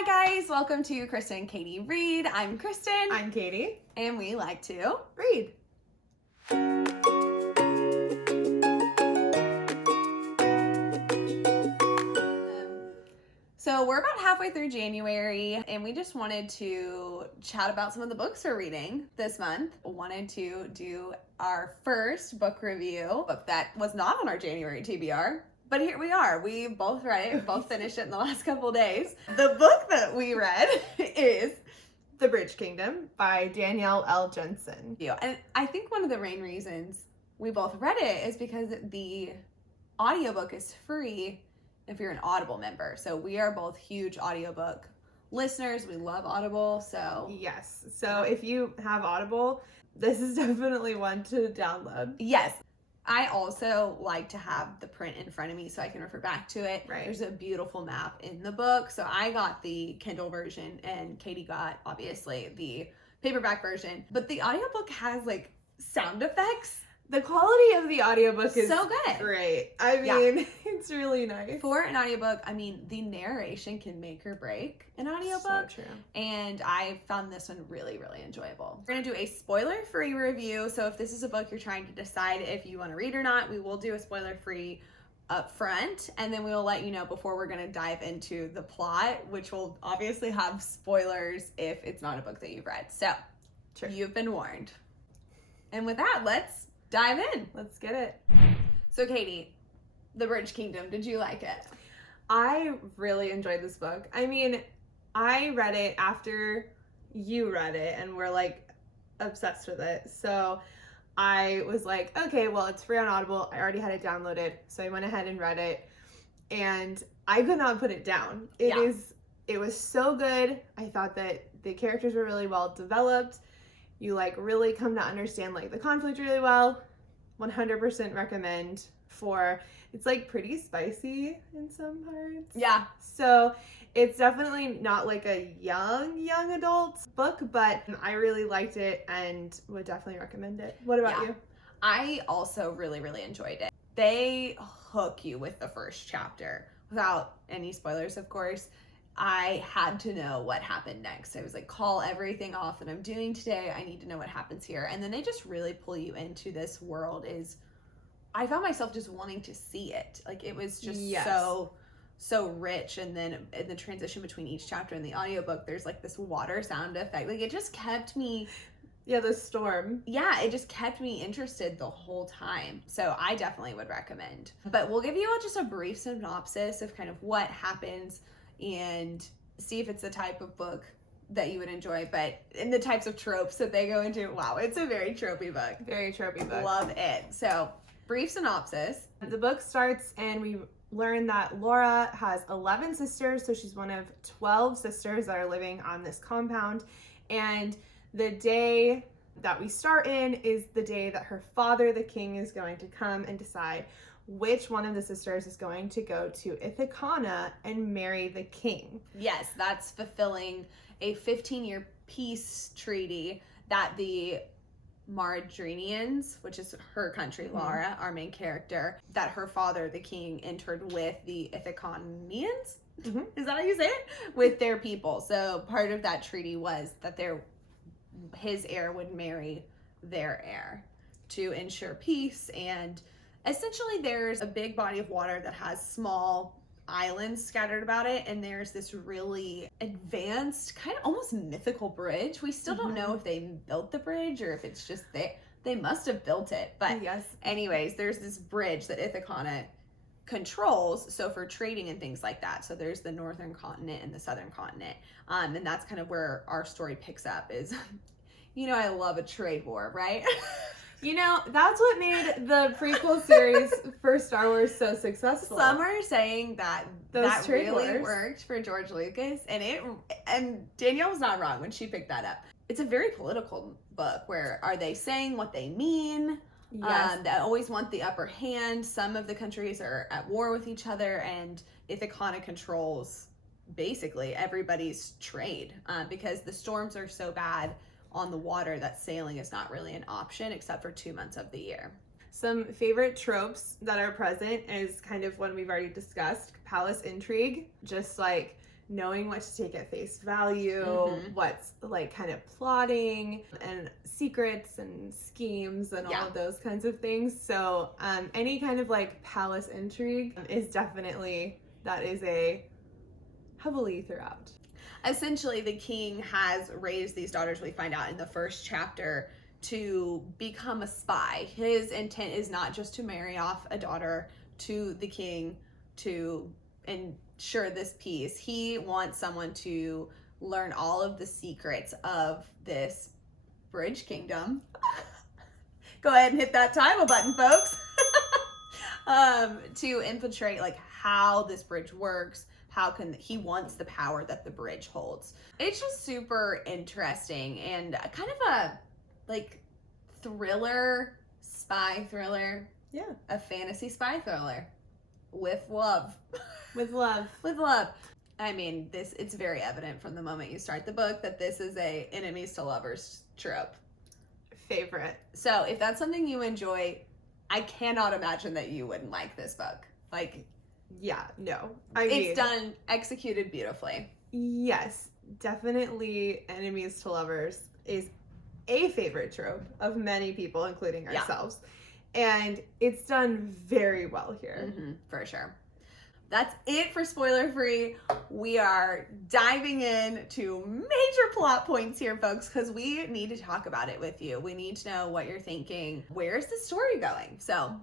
Hi guys, welcome to Kristen and Katie Read. I'm Kristen. I'm Katie. And we like to Read. So we're about halfway through January and we just wanted to chat about some of the books we're reading this month. Wanted to do our first book review, book that was not on our January TBR. But here we are. We both read it, both finished it in the last couple days. The book that we read is The Bridge Kingdom by Danielle L. Jensen. And I think one of the main reasons we both read it is because the audiobook is free if you're an Audible member. So we are both huge audiobook listeners. We love Audible, so... Yes. So if you have Audible, this is definitely one to download. Yes. I also like to have the print in front of me so I can refer back to it. Right. There's a beautiful map in the book. So I got the Kindle version and Katie got, obviously, the paperback version. But the audiobook has, like, sound effects. The quality of the audiobook is so good. Great. I mean, it's really nice. For an audiobook, I mean, the narration can make or break an audiobook. So true. And I found this one really, really enjoyable. We're going to do a spoiler-free review. So if this is a book you're trying to decide if you want to read or not, we will do a spoiler-free up front. And then we will let you know before we're going to dive into the plot, which will obviously have spoilers if it's not a book that you've read. So True. You've been warned. And with that, let's dive in. Let's get it. So Katie, The Bridge Kingdom, did you like it? I really enjoyed this book. I mean, I read it after you read it and we're like obsessed with it. So I was like, okay, well, it's free on Audible. I already had it downloaded. So I went ahead and read it and I could not put it down. It was so good. I thought that the characters were really well developed. You like really come to understand like the conflict really well. 100% recommend. It's like pretty spicy in some parts. Yeah. So it's definitely not like a young adult book, but I really liked it and would definitely recommend it. What about you? I also really, really enjoyed it. They hook you with the first chapter without any spoilers, of course. I had to know what happened next. I was like, call everything off that I'm doing today. I need to know what happens here. And then they just really pull you into this world. I found myself just wanting to see it. Like it was just so rich. And then in the transition between each chapter in the audiobook, there's like this water sound effect. Like it just kept me... Yeah, the storm. Yeah, it just kept me interested the whole time. So I definitely would recommend. But we'll give you just a brief synopsis of kind of what happens and see if it's the type of book that you would enjoy, but in the types of tropes that they go into, wow, it's a very tropey book. Very tropey book. Love it. So, brief synopsis. The book starts and we learn that Laura has 11 sisters, so she's one of 12 sisters that are living on this compound, and the day that we start in is the day that her father, the king, is going to come and decide which one of the sisters is going to go to Ithaca and marry the king. Yes, that's fulfilling a 15-year peace treaty that the Maradrinians, which is her country, Laura, our main character, that her father, the king, entered with the Ithacanians. Is that how you say it? With their people. So part of that treaty was that his heir would marry their heir to ensure peace. And essentially there's a big body of water that has small islands scattered about it, and there's this really advanced, kind of almost mythical bridge. We still don't know if they built the bridge or if it's just they must have built it. But yes, anyways, there's this bridge that Ithaca controls, so for trading and things like that. So there's the northern continent and the southern continent, and that's kind of where our story picks up. Is I love a trade war, right? That's what made the prequel series for Star Wars so successful. Some are saying that trade really wars worked for George Lucas, and Danielle was not wrong when she picked that up. It's a very political book. Where are they saying what they mean? Yes. They always want the upper hand. Some of the countries are at war with each other, and Ithaca controls basically everybody's trade because the storms are so bad on the water that sailing is not really an option except for 2 months of the year. Some favorite tropes that are present is kind of one we've already discussed, palace intrigue, just like knowing what to take at face value, Mhm. what's like kind of plotting and secrets and schemes and all of those kinds of things. So any kind of like palace intrigue is definitely, that is a heavily throughout. Essentially, the king has raised these daughters, we find out in the first chapter, to become a spy. His intent is not just to marry off a daughter to the king to ensure this peace. He wants someone to learn all of the secrets of this bridge kingdom. Go ahead and hit that title button, folks. To infiltrate like how this bridge works. He wants the power that the bridge holds. It's just super interesting and kind of a like thriller, spy thriller. Yeah. A fantasy spy thriller with love. With love. With love. I mean, it's very evident from the moment you start the book that this is a enemies to lovers trope. Favorite. So if that's something you enjoy, I cannot imagine that you wouldn't like this book. Like, yeah, no. It's done, executed beautifully. Yes, definitely enemies to lovers is a favorite trope of many people, including ourselves. And it's done very well here. Mm-hmm, for sure. That's it for spoiler free. We are diving in to major plot points here, folks, because we need to talk about it with you. We need to know what you're thinking. Where's the story going? So,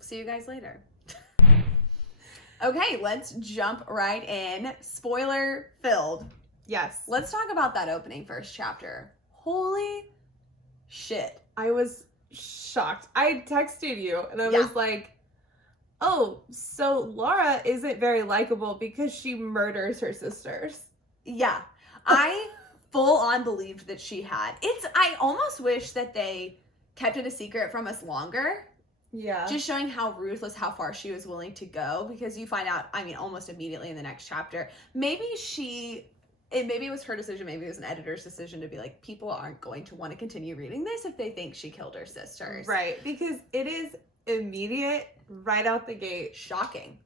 see you guys later. Okay, let's jump right in. Spoiler filled. Yes. Let's talk about that opening first chapter. Holy shit. I was shocked. I texted you and I was like, oh, so Laura isn't very likable because she murders her sisters. Yeah. I full on believed that she had. I almost wish that they kept it a secret from us longer. Yeah. Just showing how ruthless, how far she was willing to go, because you find out, I mean, almost immediately in the next chapter, maybe it was her decision, maybe it was an editor's decision to be like, people aren't going to want to continue reading this if they think she killed her sisters. Right, because it is immediate, right out the gate. Shocking.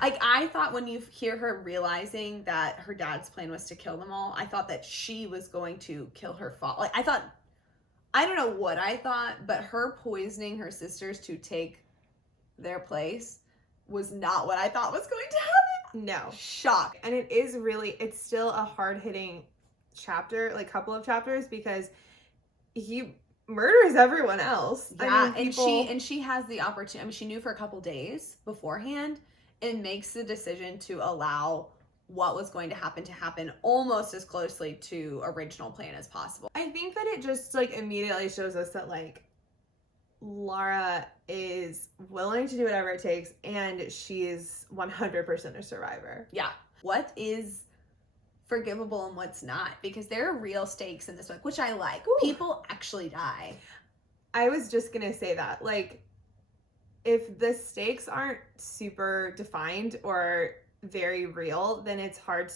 Like, I thought when you hear her realizing that her dad's plan was to kill them all, I thought that she was going to kill her father. Like, I don't know what I thought, but her poisoning her sisters to take their place was not what I thought was going to happen. No. Shock. And it's still a hard-hitting chapter, like couple of chapters, because he murders everyone else. Yeah, and she has the opportunity. I mean, she knew for a couple days beforehand and makes the decision to allow what was going to happen almost as closely to original plan as possible. I think that it just like immediately shows us that like Laura is willing to do whatever it takes and she is 100% a survivor. Yeah. What is forgivable and what's not? Because there are real stakes in this book, which I like. Ooh. People actually die. I was just gonna say that. Like, if the stakes aren't super defined or very real, then it's hard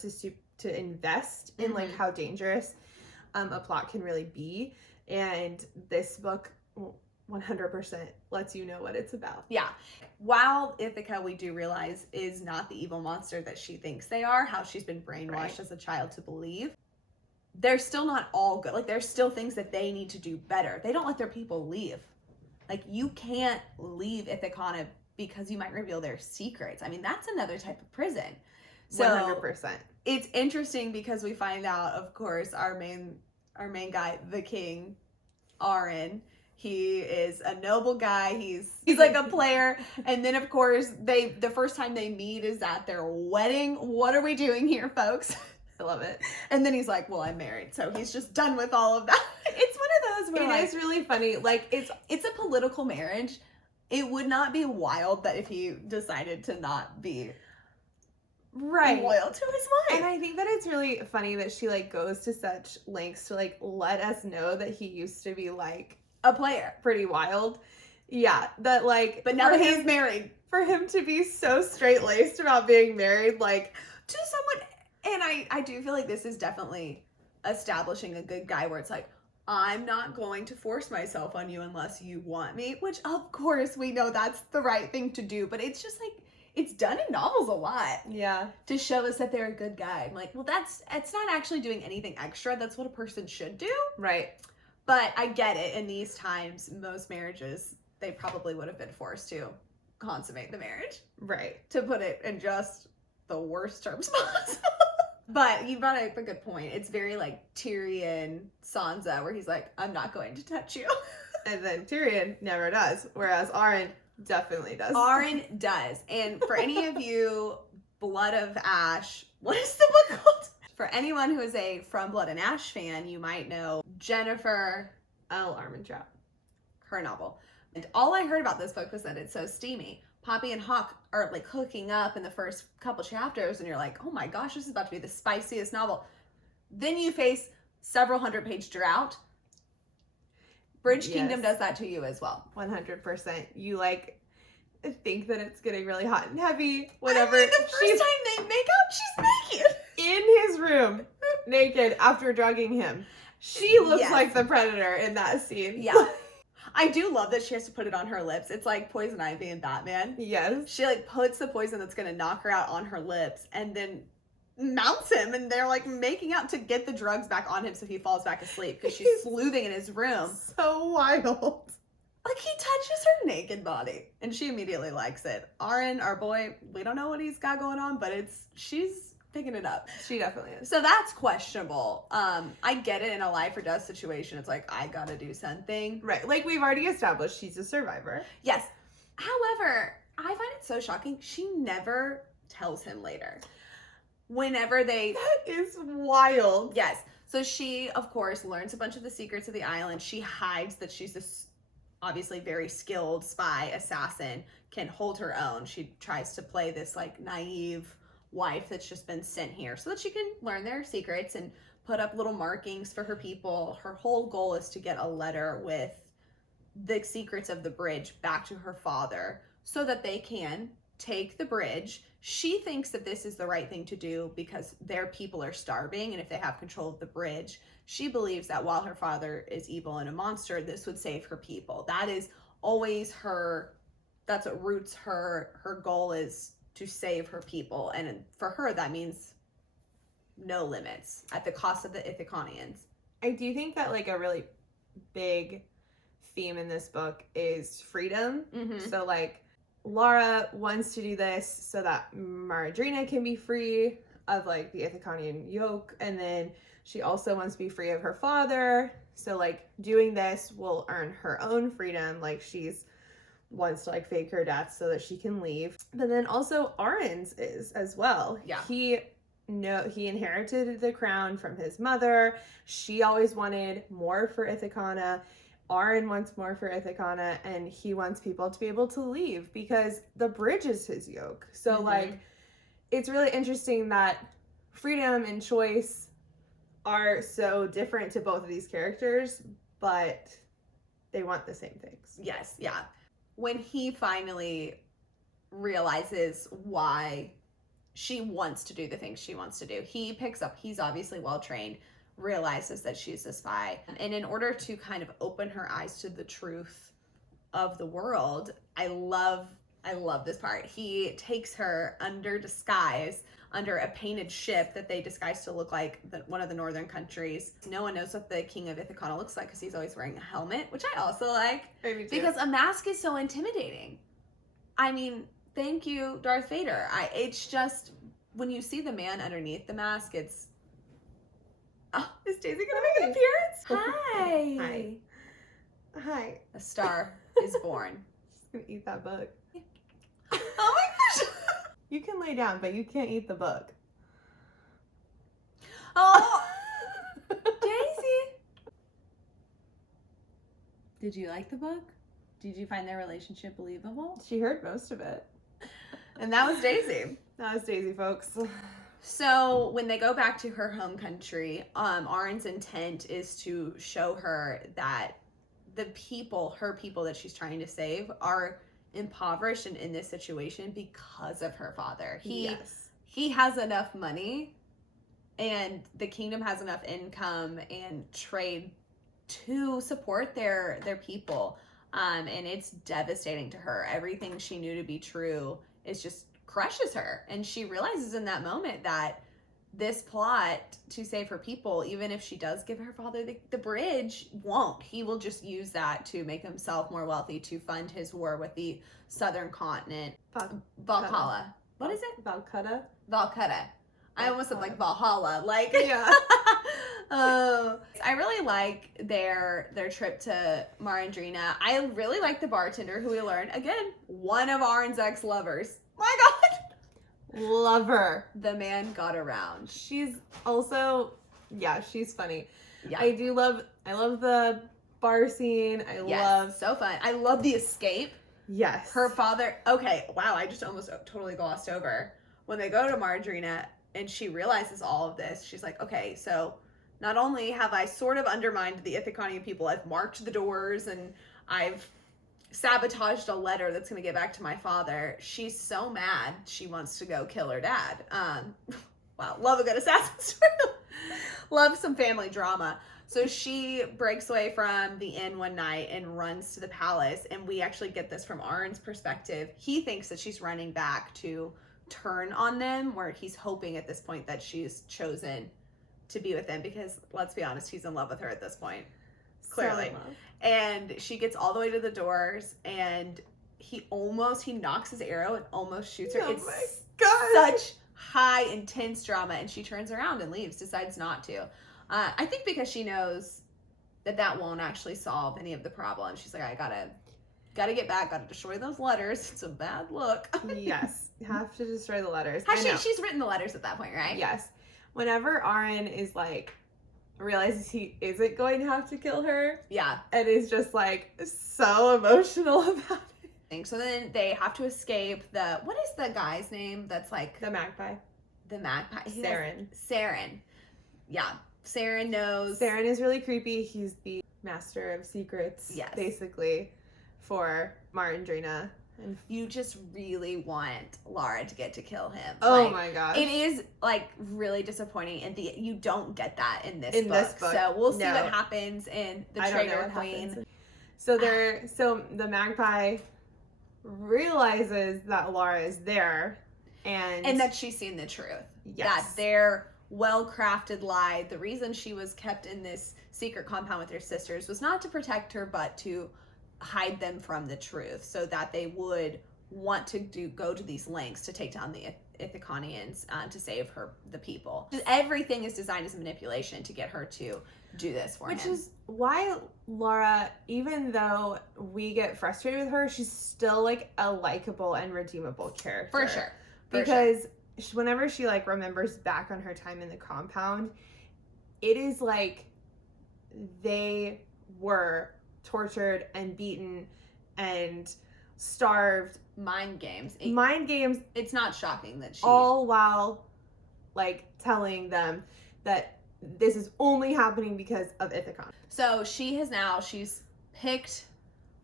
to invest in like how dangerous a plot can really be. And this book 100% lets you know what it's about. Yeah. While Ithaca, we do realize, is not the evil monster that she thinks they are, how she's been brainwashed as a child to believe, they're still not all good. Like, there's still things that they need to do better. They don't let their people leave. Like, you can't leave Ithaca because you might reveal their secrets. I mean, that's another type of prison. So 100%. It's interesting because we find out, of course, our main guy, the king, Aaron, he is a noble guy. He's like a player. And then, of course, the first time they meet is at their wedding. What are we doing here, folks? I love it. And then he's like, well, I'm married. So he's just done with all of that. It's one of those where it is really funny. Like, it's a political marriage. It would not be wild that if he decided to not be loyal to his wife. And I think that it's really funny that she like goes to such lengths to like let us know that he used to be like a player, pretty wild. Yeah, that like, but now that he's married, for him to be so straight-laced about being married, like, to someone. And I do feel like this is definitely establishing a good guy where it's like, I'm not going to force myself on you unless you want me, which of course we know that's the right thing to do, but it's just like, it's done in novels a lot. Yeah. To show us that they're a good guy. I'm like, well, it's not actually doing anything extra. That's what a person should do. Right. But I get it. In these times, most marriages, they probably would have been forced to consummate the marriage. Right. To put it in just the worst terms possible. But you brought up a good point. It's very like Tyrion Sansa, where he's like, I'm not going to touch you. And then Tyrion never does, whereas Arryn definitely does. Arryn does. And for any of you Blood of Ash, what is the book called? For anyone who is a From Blood and Ash fan, you might know Jennifer L. Armentrout. Her novel. And all I heard about this book was that it's so steamy. Poppy and Hawke are like hooking up in the first couple chapters, and you're like, oh my gosh, this is about to be the spiciest novel. Then you face several 100-page drought. Bridge Kingdom does that to you as well. 100%. You like think that it's getting really hot and heavy. Whatever. I mean, the first time they make out, she's naked. In his room, naked after drugging him. She looks like the Predator in that scene. Yeah. I do love that she has to put it on her lips. It's like Poison Ivy in Batman. Yes. She like puts the poison that's going to knock her out on her lips and then mounts him, and they're like making out to get the drugs back on him so he falls back asleep because she's sleuthing in his room. So wild. Like he touches her naked body and she immediately likes it. Arryn, our boy, we don't know what he's got going on, but she's picking it up. She definitely is. So that's questionable. I get it in a life or death situation. It's like, I gotta do something. Right. Like we've already established she's a survivor. Yes. However, I find it so shocking. She never tells him later. Whenever they... That is wild. Yes. So she, of course, learns a bunch of the secrets of the island. She hides that she's this obviously very skilled spy assassin, can hold her own. She tries to play this like naive wife that's just been sent here so that she can learn their secrets and put up little markings for her people. Her whole goal is to get a letter with the secrets of the bridge back to her father so that they can take the bridge. She thinks that this is the right thing to do because their people are starving, and if they have control of the bridge, she believes that while her father is evil and a monster, this would save her people. That is always that's what roots her goal is to save her people. And for her, that means no limits at the cost of the Ithacanians. I do think that like a really big theme in this book is freedom. Mm-hmm. So like Laura wants to do this so that Maradrina can be free of like the Ithacanian yoke, and then she also wants to be free of her father. So like doing this will earn her own freedom. Like she's wants to like fake her death so that she can leave. But then also Arryn's is as well. Yeah. He inherited the crown from his mother. She always wanted more for Ithacana. Arryn wants more for Ithacana, and he wants people to be able to leave because the bridge is his yoke. So like it's really interesting that freedom and choice are so different to both of these characters, but they want the same things. Yes, yeah. When he finally realizes why she wants to do the things she wants to do, he picks up, he's obviously well-trained, realizes that she's a spy. And in order to kind of open her eyes to the truth of the world, I love this part. He takes her under disguise, under a painted ship that they disguise to look like one of the northern countries. No one knows what the king of Ithacana looks like because he's always wearing a helmet, which I also like. Because a mask is so intimidating. I mean, thank you, Darth Vader. It's just, when you see the man underneath the mask, it's... Oh, is Daisy gonna make an appearance? Hi. Hi. Hi. A star is born. Just gonna eat that book. Oh my gosh. You can lay down, but you can't eat the book. Oh, Daisy. Did you like the book? Did you find their relationship believable? She heard most of it. And that was Daisy. That was Daisy, folks. So when they go back to her home country, Arryn's intent is to show her that the people, her people that she's trying to save, are impoverished and in this situation because of her father. He has enough money, and the kingdom has enough income and trade to support their people. And it's devastating to her. Everything she knew to be true is just crushes her. And she realizes in that moment that this plot to save her people, even if she does give her father the bridge, won't. He will just use that to make himself more wealthy, to fund his war with the southern continent. Valhalla. What is it? Valcutta. Valcutta. I almost said like Valhalla. Like, Yeah. I really like their trip to Marandrina. I really like the bartender, who we learn, again, one of Aron's ex-lovers. My God. Love her. The man got around. She's also, yeah, she's funny. Yeah. I love the bar scene. So fun. I love the escape. Yes. Her father, okay, wow, I just almost totally glossed over. When they go to Marandrina and she realizes all of this, she's like, okay, so not only have I sort of undermined the Ithacanian people, I've marked the doors and I've sabotaged a letter that's going to get back to my father. She's so mad she wants to go kill her dad. Wow, love a good assassin story. Love some family drama. So she breaks away from the inn one night and runs to the palace, and we actually get this from Aron's perspective. He thinks that she's running back to turn on them, where he's hoping at this point that she's chosen to be with him, because let's be honest, he's in love with her at this point. Clearly. And she gets all the way to the doors, and he knocks his arrow and almost shoots her. Oh it's my God. such high, intense drama, and she turns around and leaves, decides not to. I think because she knows that won't actually solve any of the problems. She's like, I gotta get back, gotta destroy those letters. It's a bad look. Yes, have to destroy the letters. She's written the letters at that point, right? Yes. Whenever Aron is like, realizes he isn't going to have to kill her. Yeah. And is just like so emotional about it. So then they have to escape what is the guy's name that's like The magpie. The magpie. Saren. Yeah. Saren knows. Saren is really creepy. He's the master of secrets, yes, basically, for Marandrina. And you just really want Lara to get to kill him. Oh my gosh. It is like really disappointing, and you don't get that in this book. So we'll see what happens in The Traitor Queen. So the magpie realizes that Lara is there, and that she's seen the truth. Yes. That their well-crafted lie, the reason she was kept in this secret compound with her sisters, was not to protect her, but to hide them from the truth, so that they would want to go to these lengths to take down the Ithacanians, to save the people. Everything is designed as manipulation to get her to do this for him. Which is why Lara, even though we get frustrated with her, she's still like a likable and redeemable character. For sure. Because whenever she like remembers back on her time in the compound, it is like they were tortured and beaten and starved. Mind games. It's not shocking that all while like telling them that this is only happening because of Ithacon. So she's picked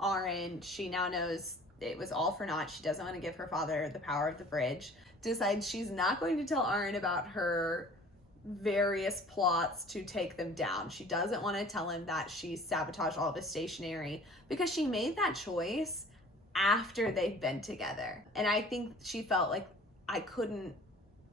Aron. She now knows it was all for naught. She doesn't want to give her father the power of the bridge. Decides she's not going to tell Aron about her various plots to take them down. She doesn't want to tell him that she sabotaged all of his stationery, because she made that choice after they've been together. And I think she felt like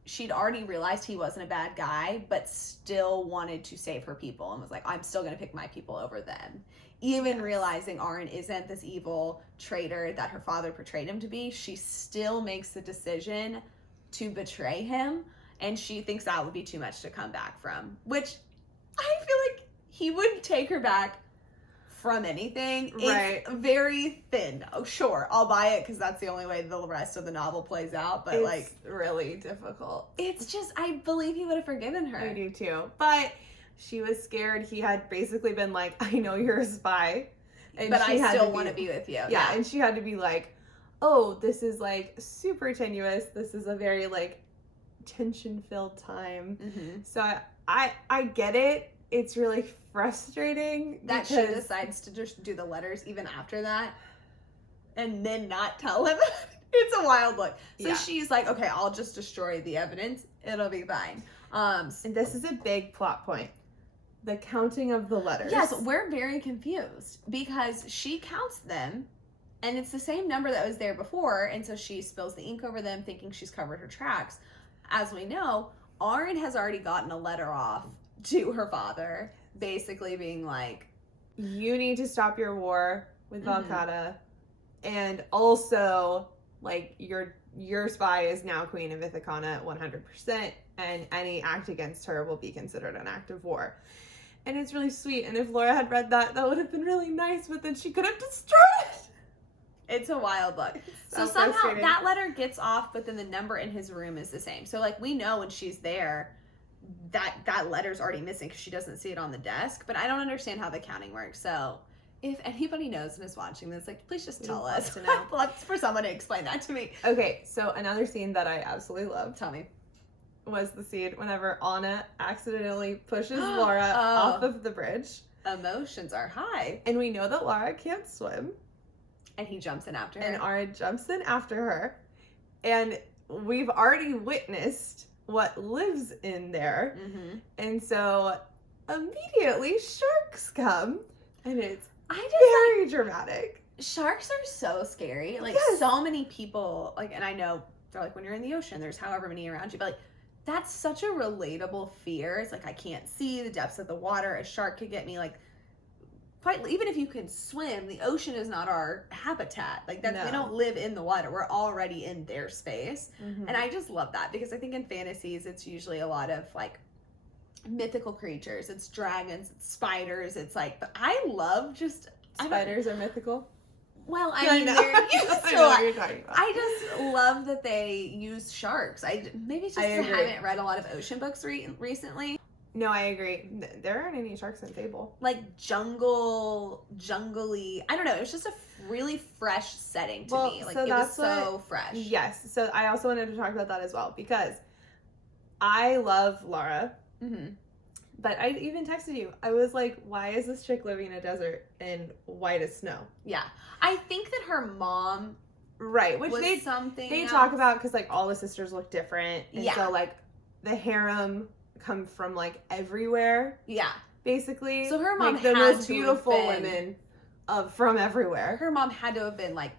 she'd already realized he wasn't a bad guy, but still wanted to save her people, and was like, I'm still going to pick my people over them. Even realizing Aron isn't this evil traitor that her father portrayed him to be, she still makes the decision to betray him, and she thinks that would be too much to come back from, which I feel like he wouldn't take her back from anything. Right. It's very thin. Oh, sure, I'll buy it because that's the only way the rest of the novel plays out, but it's really difficult. It's just, I believe he would have forgiven her. I do too. But she was scared. He had basically been like, I know you're a spy, but I still want to be with you. Yeah, and she had to be like, oh, this is like super tenuous. This is a very like tension-filled time. Mm-hmm. So I get it. It's really frustrating that she decides to just do the letters even after that and then not tell him. It's a wild look. So she's like, okay, I'll just destroy the evidence. It'll be fine. And this is a big plot point. The counting of the letters. Yes, we're very confused because she counts them And it's the same number that was there before, and so she spills the ink over them, thinking she's covered her tracks. As we know, Arryn has already gotten a letter off to her father, basically being like, you need to stop your war with Valcata, and also, like, your spy is now Queen of Ithacana 100%, and any act against her will be considered an act of war. And it's really sweet, and if Laura had read that would have been really nice, but then she could have destroyed it. It's a wild look. So somehow that letter gets off, but then the number in his room is the same. So, like, we know when she's there that letter's already missing because she doesn't see it on the desk. But I don't understand how the counting works. So if anybody knows and is watching this, like, please just tell us. To know. Let's for someone to explain that to me. Okay, so another scene that I absolutely loved. Tell me. Was the scene whenever Anna accidentally pushes Laura off of the bridge. Emotions are high. And we know that Laura can't swim. And he jumps in after her. And Arryn jumps in after her. And we've already witnessed what lives in there. Mm-hmm. And so immediately sharks come. And it's very dramatic. Sharks are so scary. Like, so many people, like, and I know they're like, when you're in the ocean, there's however many around you, but like, that's such a relatable fear. It's like, I can't see the depths of the water. A shark could get me. Like, quite, even if you can swim, the ocean is not our habitat. Like, that we don't live in the water. We're already in their space. Mm-hmm. And I just love that because I think in fantasies, it's usually a lot of like mythical creatures. It's dragons, it's spiders. It's like, but I love just spiders are mythical. Well, I mean, they're used to I know what you're talking about. I just love that they use sharks. Maybe it's just I haven't read a lot of ocean books recently. No, I agree. There aren't any sharks in Fable. Like jungly. I don't know. It was just a really fresh setting to me. Like, so it was so fresh. Yes. So I also wanted to talk about that as well because I love Laura. Mm-hmm. But I even texted you. I was like, why is this chick living in a desert and white as snow? Yeah. I think that her mom which was they talk about because like all the sisters look different. And so like the harem come from like everywhere. Yeah. Basically. So her mom like, the most beautiful women from everywhere. Her mom had to have been like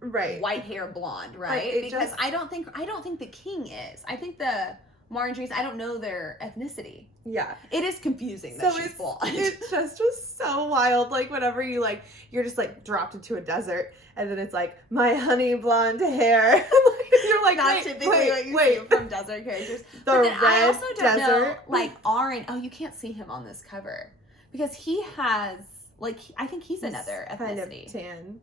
white hair blonde, right? Like, because I don't think the king is. I think the Marjorie's, I don't know their ethnicity. Yeah. It is confusing that she's blonde. It's just so wild. Like, whenever you're just, like, dropped into a desert, and then it's, like, my honey blonde hair. You're like, not typically what you see from desert characters. The red I also don't desert. know, like, Arryn, you can't see him on this cover. Because he has, like, I think he's another ethnicity. Kind of tan.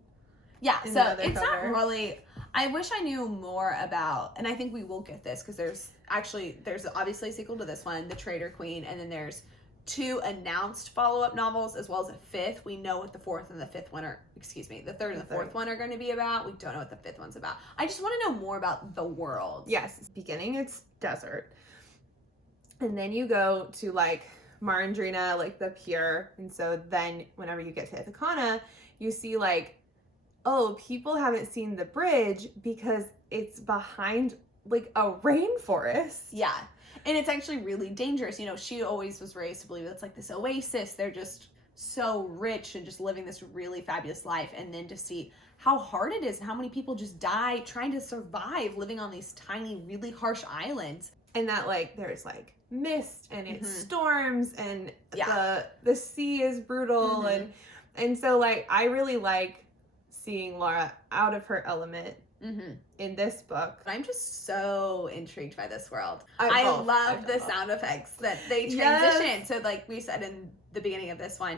Yeah, so it's not really... I wish I knew more about, and I think we will get this because there's obviously a sequel to this one, The Traitor Queen, and then there's 2 announced follow-up novels as well as a 5th. We know what the 4th and the 5th one are, the 3rd and the 4th one are going to be about. We don't know what the 5th one's about. I just want to know more about the world. Yes, beginning it's desert. And then you go to like Marandrina, like the Pure, and so then whenever you get to Ithacana, you see like, oh, people haven't seen the bridge because it's behind like a rainforest. Yeah. And it's actually really dangerous. You know, she always was raised to believe it's like this oasis. They're just so rich and just living this really fabulous life. And then to see how hard it is and how many people just die trying to survive living on these tiny, really harsh islands. And that like there's like mist and it storms and the sea is brutal and so like I really like seeing Laura out of her element in this book. I'm just so intrigued by this world. I love the sound effects that they transition. Yes. So like we said in the beginning of this one,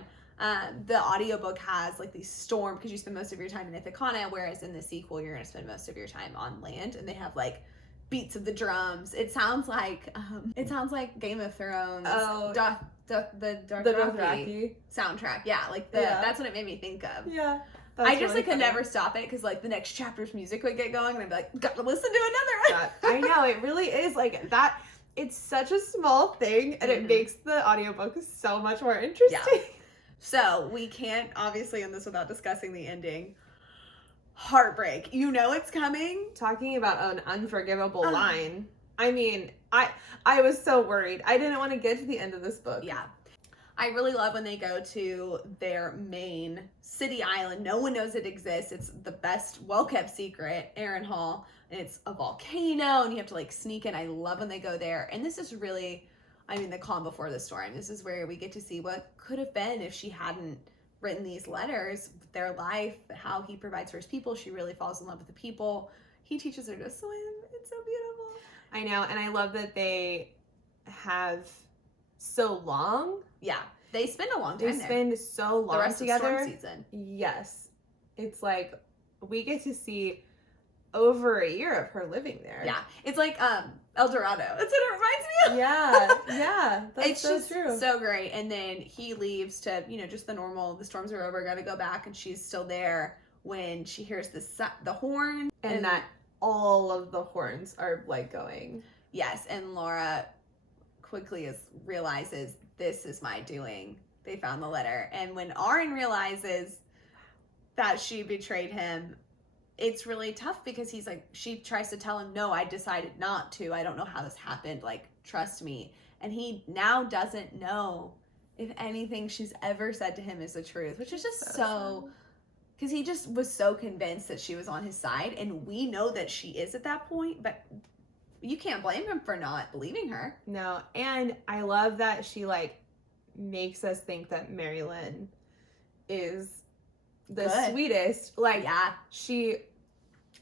the audiobook has like these storm because you spend most of your time in Ithacana, whereas in the sequel you're going to spend most of your time on land, and they have like beats of the drums. It sounds like Game of Thrones. Oh, the Dothraki soundtrack. Yeah, like that's what it made me think of. Yeah. I just really could never stop it because like the next chapter's music would get going and I'd be like, gotta listen to another one. I know, it really is like that. It's such a small thing and it makes the audiobook so much more interesting. Yeah. So we can't obviously end this without discussing the ending. Heartbreak. You know it's coming. Talking about an unforgivable line. I mean, I was so worried. I didn't want to get to the end of this book. Yeah. I really love when they go to their main city island. No one knows it exists. It's the best, well-kept secret, Aaron Hall. And it's a volcano, and you have to, like, sneak in. I love when they go there. And this is really, I mean, the calm before the storm. This is where we get to see what could have been if she hadn't written these letters, their life, how he provides for his people. She really falls in love with the people. He teaches her to swim. It's so beautiful. I know, and I love that they have so long. Yeah, they spend a long time They there. spend so long The rest together. of storm season. Yes. It's like we get to see over a year of her living there. Yeah, it's like El Dorado. That's what it reminds me of. Yeah, that's It's so just true. so great. And then he leaves to, just the normal, the storms are over, gotta go back, and she's still there when she hears the horn. And that all of the horns are like going. Yes, and Laura quickly realizes, this is my doing. They found the letter. And when Aaron realizes that she betrayed him, it's really tough because he's like, she tries to tell him, no, I decided not to. I don't know how this happened. Like, trust me. And he now doesn't know if anything she's ever said to him is the truth, which is just so, because he just was so convinced that she was on his side. And we know that she is at that point, but you can't blame him for not believing her. No, and I love that she, like, makes us think that Mary Lynn is the Good. sweetest. Like, Yeah. she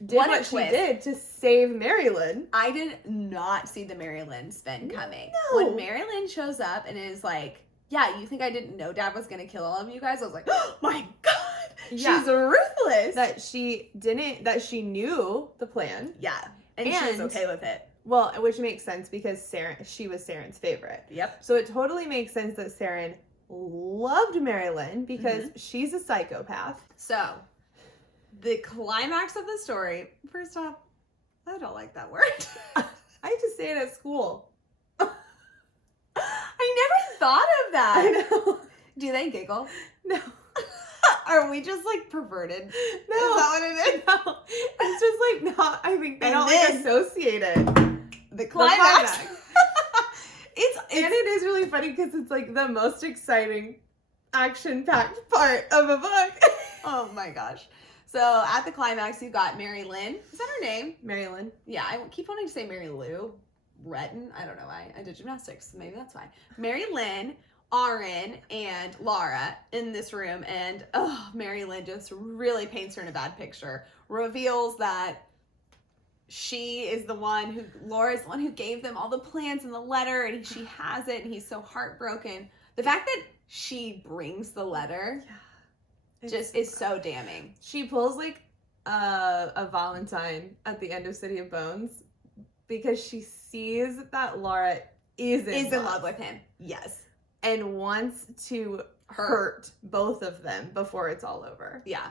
did What a what she twist. did to save Mary Lynn. I did not see the Mary Lynn spin coming. No. When Mary Lynn shows up and is like, yeah, you think I didn't know Dad was going to kill all of you guys? I was like, oh my God. Yeah. She's ruthless. That she knew the plan. Yeah. And she was okay with it. Well, which makes sense because she was Saren's favorite. Yep. So it totally makes sense that Saren loved Mary Lynn because she's a psychopath. So, the climax of the story, first off, I don't like that word. I had to say it at school. I never thought of that. I know. Do they giggle? No. Are we just like perverted? No. Is that what it is? No. It's just like not, I think they And don't then- like associate it. The climax. it's And it is really funny because it's like the most exciting action-packed part of a book. Oh my gosh. So at the climax, you've got Mary Lynn. Is that her name? Mary Lynn. Yeah, I keep wanting to say Mary Lou Retton. I don't know why. I did gymnastics, so maybe that's why. Mary Lynn, Aaron, and Laura in this room, and Mary Lynn just really paints her in a bad picture. Reveals that she is the one who, Laura's the one who gave them all the plans and the letter, and she has it, and he's so heartbroken. The fact that she brings the letter just is so damning. She pulls like a Valentine at the end of City of Bones because she sees that Laura is in love with him. Yes. and wants to hurt both of them before it's all over. Yeah.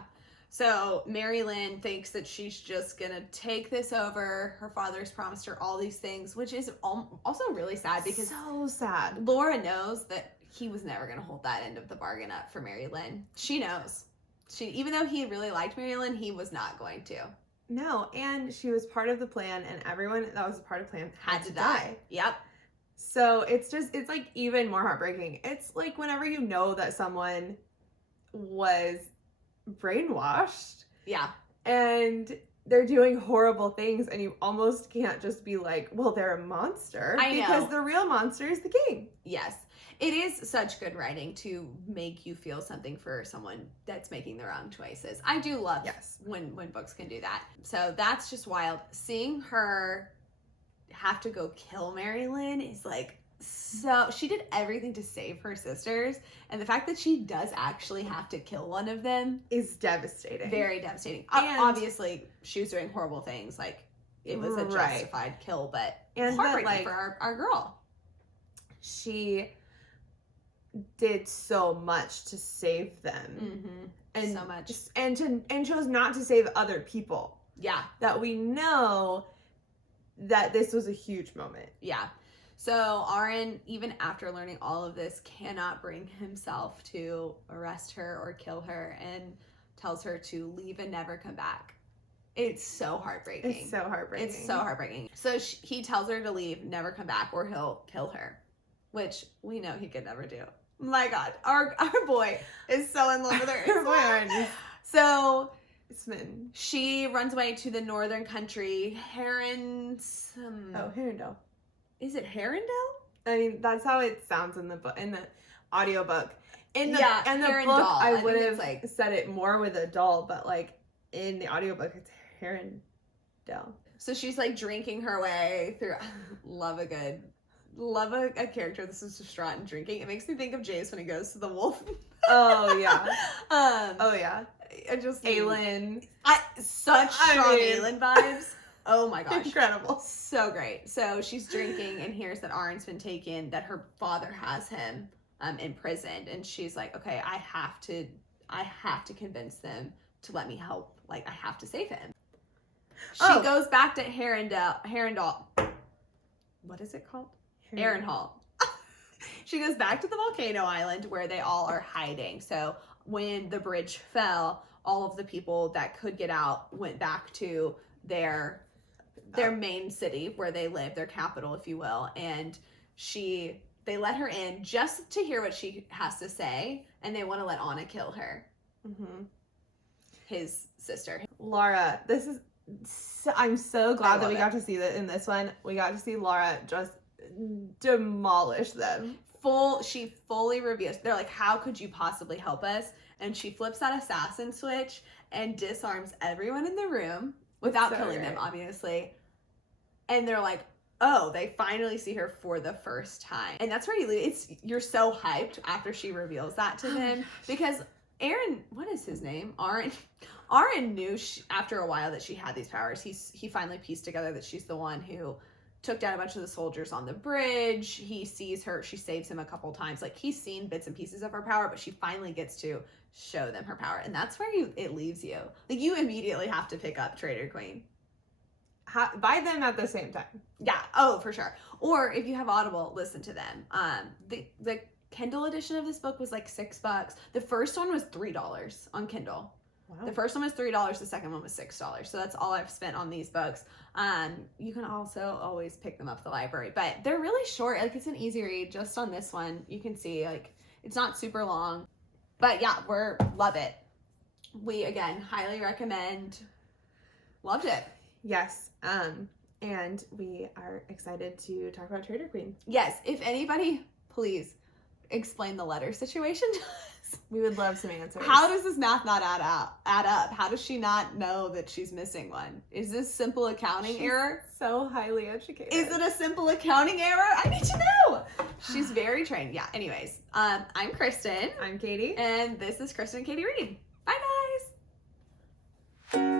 So Mary Lynn thinks that she's just gonna take this over. Her father's promised her all these things, which is also really sad because So sad. Laura knows that he was never gonna hold that end of the bargain up for Mary Lynn. She knows. Even though he really liked Mary Lynn, he was not going to. No, and she was part of the plan, and everyone that was a part of the plan Had to die. Yep. So it's like even more heartbreaking. It's like whenever you know that someone was brainwashed Yeah. and they're doing horrible things, and you almost can't just be like, well, they're a monster. I know. Because the real monster is the king. Yes. It is such good writing to make you feel something for someone that's making the wrong choices. I do love when books can do that. So that's just wild. Seeing her have to go kill Mary Lynn is like, so she did everything to save her sisters, and the fact that she does actually have to kill one of them Is devastating. very devastating. And- Obviously she was doing horrible things, like it was a Right. justified kill, but And that, heartbreaking like, for our girl. She did so much to save them. Mm-hmm. And so much. and chose not to save other people. Yeah. That we know that this was a huge moment. Yeah. So Aaron, even after learning all of this, cannot bring himself to arrest her or kill her, and tells her to leave and never come back. It's so heartbreaking. It's so heartbreaking. It's so heartbreaking. So he tells her to leave, never come back, or he'll kill her, which we know he could never do. My God, our boy is so in love with her. Her boy Orange. So Smitten. she runs away to the northern country. Herondale. Is it Herondale? I mean, that's how it sounds in the book, in the audiobook. In the Herondale. book, I think would it's have like said it more with a doll, but like in the audiobook, it's Herondale. so she's like drinking her way through. Love a character. This is distraught and drinking. It makes me think of Jace when he goes to the wolf. Oh yeah. Oh yeah. I just Aelin. Such strong mean- Aelin vibes. Oh my gosh. Incredible. So great. So she's drinking and hears that Arn's been taken, that her father has him imprisoned, and she's like, okay, I have to convince them to let me help. Like, I have to save him. She goes back to Herondale. What is it called? Harrenhal. She goes back to the volcano island where they all are hiding. So when the bridge fell, all of the people that could get out went back to their main city where they live, their capital, if you will. And they let her in just to hear what she has to say, and they want to let Anna kill her. Mm-hmm. His sister. Laura, I'm so glad that we it. got to see that in this one. We got to see Laura just demolish them. She fully reveals. They're like, how could you possibly help us? And she flips that assassin switch and disarms everyone in the room without killing them, obviously. And they're like, oh, they finally see her for the first time. And that's where you're so hyped after she reveals that to them, because Aaron, what is his name? Aaron knew after a while that she had these powers. He finally pieced together that she's the one who took down a bunch of the soldiers on the bridge. He sees her. She saves him a couple times. Like, he's seen bits and pieces of her power, but she finally gets to show them her power. And that's where it leaves you. Like, you immediately have to pick up Traitor Queen. Buy them at the same time. Yeah. Oh, for sure. Or if you have Audible, listen to them. The Kindle edition of this book was like $6. The first one was $3 on Kindle. Wow. The first one was $3. The second one was $6. So that's all I've spent on these books. You can also always pick them up at the library, but they're really short. Like, it's an easy read. Just on this one, you can see like it's not super long, but yeah, love it. We again highly recommend. Loved it. Yes. And we are excited to talk about Traitor Queen. Yes. If anybody, please explain the letter situation to us. We would love some answers. How does this math not add up? How does she not know that she's missing one? Is this simple accounting error? So highly educated. Is it a simple accounting error? I need to know. She's very trained. Yeah. Anyways, I'm Kristen. I'm Katie. And this is Kristen and Katie Read. Bye, guys.